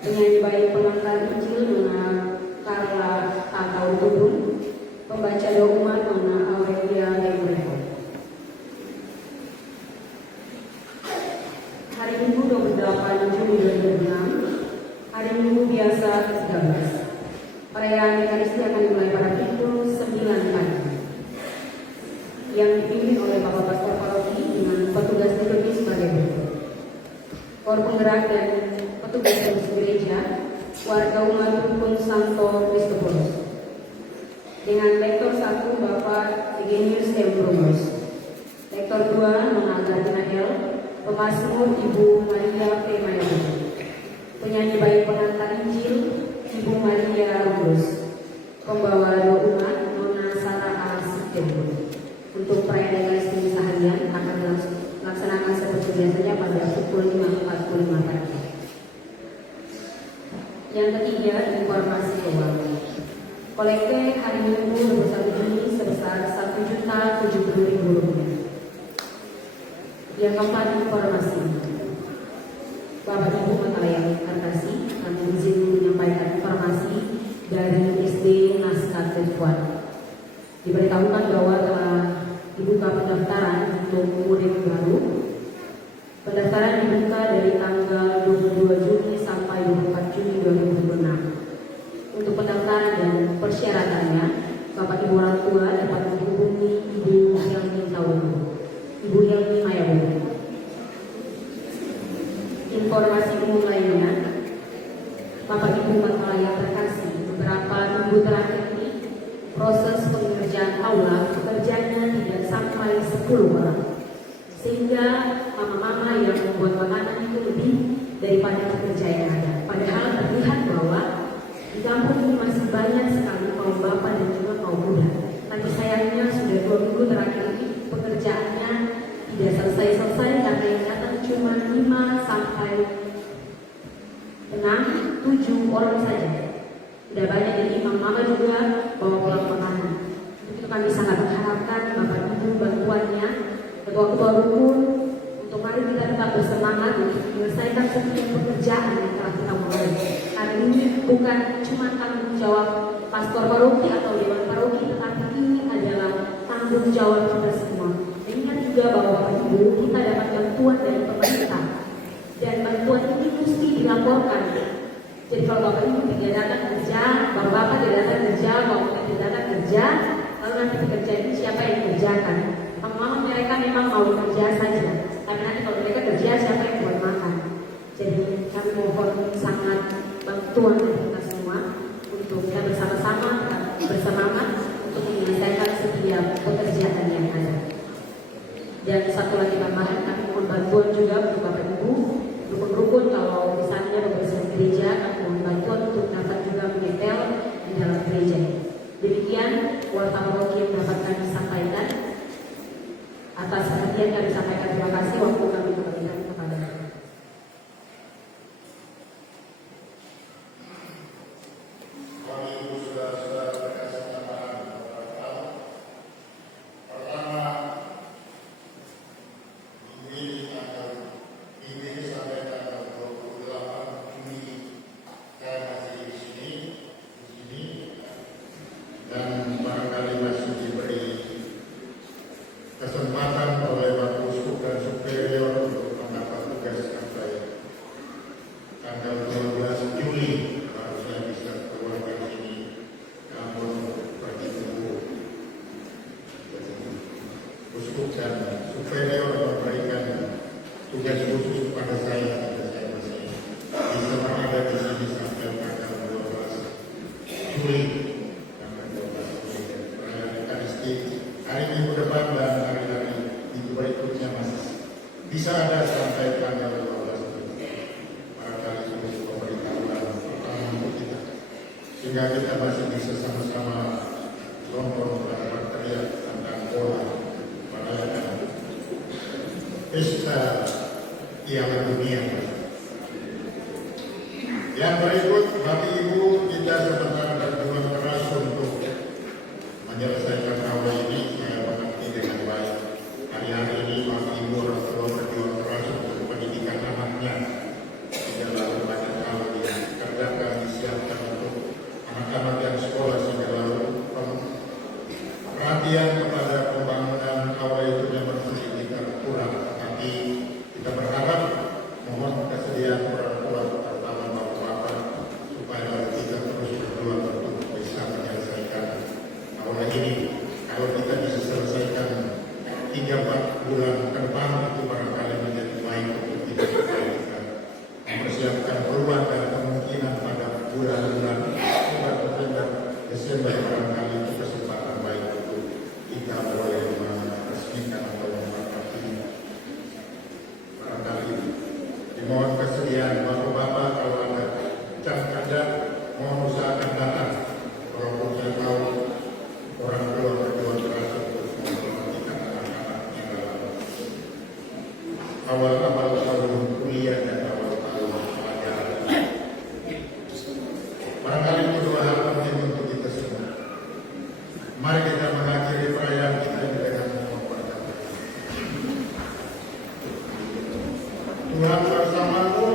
penyanyi baik pengantar Injil Nona Carla Taul Tubun, pembaca dogma Nona Aurelia Lembrego. Hari Minggu 28 Juni 2006, hari Minggu biasa ke-13. Perayaan Ekaristi akan dimulai pada pukul 9 pagi, yang dipimpin oleh Bapak Pastor Paroki dengan petugas liturgi sebagai berikut. Kor penggerak dan petugas pengurus gereja, warga umat rukun Santo Kristoforus. Dengan lektor 1 Bapak Egenius Tembrus, lektor 2 Nona Gardina L, pemazmur Ibu Maria P. Mayabun, penyanyi baik pengantar Injil Ibu Maria Rubus, pembawa doa umat Nona Sarah Asitembun. Untuk perayaan Ekaristi seharian akan dilaksanakan seperti biasanya pada pukul 5.45 pagi. Yang ketiga, informasi keuangan. Kolekte hari Minggu 21 Juni sebesar Rp1.070.000. Yang keempat, informasi. Bapak Ibu Menteri yang terkasih, kami izin menyampaikan informasi dari SD Naskah Tepuan. Diberitahukan bahwa telah dibuka pendaftaran untuk murid baru. Pendaftaran dibuka dari tanggal 22 Juni sampai 24 Juni 2026. Untuk pendaftaran dan persyaratannya, Bapak Ibu orang tua dapat menghubungi Ibu Helmi Taulu, Ibu Helmi Mayabun. Informasi umum lainnya, Bapak Ibu Menteri yang terkasih, beberapa minggu terakhir ini proses pengerjaan aula pekerjaannya tidak sampai 10 orang. Sehingga mama-mama yang membuat makanan itu lebih daripada pekerja yang ada. Padahal terlihat bahwa di kampung ini masih banyak sekali kaum bapak dan juga kaum muda. Tapi sayangnya sudah 2 minggu terakhir ini pekerjaannya tidak selesai-selesai karena yang datang cuma 5 sampai 6, 7 orang saja. Sudah banyak dari mama juga bawa pulang makanan. Itu kami sangat mengharapkan Bapak Ibu bantuannya, ketua-ketua rukun, untuk mari kita tetap bersemangat untuk menyelesaikan setiap pekerjaan yang telah kita mulai. Karena ini bukan cuma tanggung jawab pastor paroki atau dewan paroki, tetapi ini adalah tanggung jawab kita semua. Dan ingat juga bahwa Bapak Ibu, kita dapat bantuan dari pemerintah. Dan bantuan ini mesti dilaporkan. Jadi kalau Bapak Ibu tidak datang kerja, Bapak tidak datang kerja, Bapak tidak datang kerja, lalu nanti pekerja ini siapa yang kerjakan? Mama mereka memang mau kerja saja, tapi nanti kalau mereka kerja siapa yang buat makan? Jadi kami mohon sangat bantuan dari kita semua untuk kita bersama-sama bersemangat untuk menyelesaikan setiap pekerjaan yang ada. Dan satu lagi tambahan, kami mohon bantuan juga untuk Bapak Ibu rukun-rukun, kalau misalnya beberapa gereja kami mohon bantuan untuk dapat juga menyetel di dalam gereja. Demikian warta paroki yang dapat kami sampaikan. Atas perhatian kami sampaikan terima kasih, waktu kami berikan kepada Bapak. Bapak Ibu saudara-saudara terkasih tambahan beberapa hal. Pertama, ini sampai tanggal 28 Juni saya masih di sini, dan barangkali masih diberi kesempatan oleh Bapak Uskup dan Superior untuk mendapat tugas sampai tanggal 12 Juli baru saya bisa keluar dari sini. Namun begitu Uskup dan Superior memberikan tugas khusus kepada saya agar saya masih bisa berada di sini sampai tanggal 12 Juli. Perayaan Ekaristi hari Minggu depan dan hari-hari minggu berikutnya masih bisa ada sampai tanggal 12 Juli. Barangkali itu pemberitahuan pertama untuk kita, sehingga kita masih bisa sama-sama nongkrong dan berteriak tentang bola merayakan pesta Piala Dunia. Yang berikut, Bapak Ibu, kita sebentar berjuang keras untuk menyelesaikan aula ini. Saya mengerti dengan baik. Hari-hari ini Bapak Ibu orang tua berjuang keras untuk pendidikan anaknya. Tidak lalu banyak hal yang kerjakan disiapkan untuk anak-anak yang sekolah, sehingga lalu perhatian kepada pembangunan aula itu memang sedikit kurang. Tapi kita berharap mohon kesediaan orang tua, terutama bapak-bapak, supaya lalu kita terus berjuang untuk bisa menyelesaikan aula ini. Kalau kita bisa selesaikan 3-4 bulan ke depan, itu barangkali menjadi baik untuk kita mempersiapkan peluang dan kemungkinan pada bulan-bulan November, Desember, barangkali itu kesempatan baik untuk kita boleh meresmikan atau membuat ini. Barangkali dimohon kesediaan bapak-bapak, kalau ada jam kerja mohon usahakan datang, walaupun saya tahu orang tua berjuang keras untuk memperhatikan anak-anak yang dalam awal-awal tahun kuliah dan awal tahun pelajaran. Barangkali itu 2 hal penting untuk kita semua. Mari kita mengakhiri perayaan kita dengan memperhatikan Tuhan bersamamu.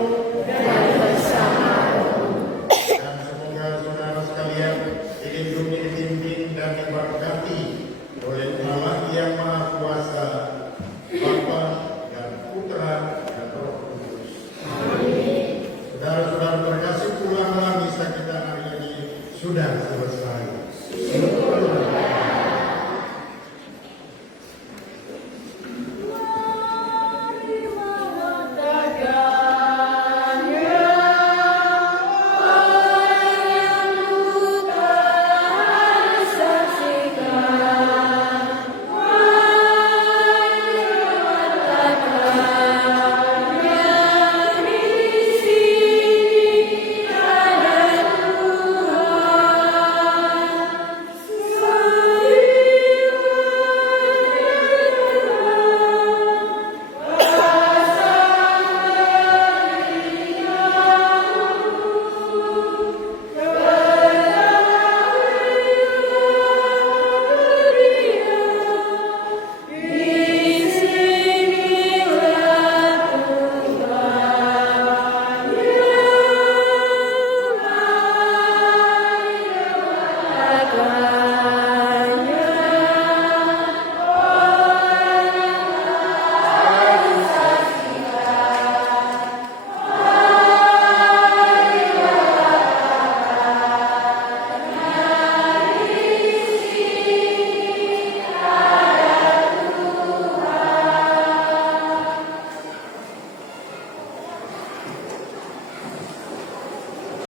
Dan semoga saudara sekalian dilindungi, dibimbing dan diberkati oleh Allah yang Maha Kuasa, Bapa dan Putra dan Roh Kudus. Saudara-saudara terkasih, pulanglah misa kita hari ini sudah selesai.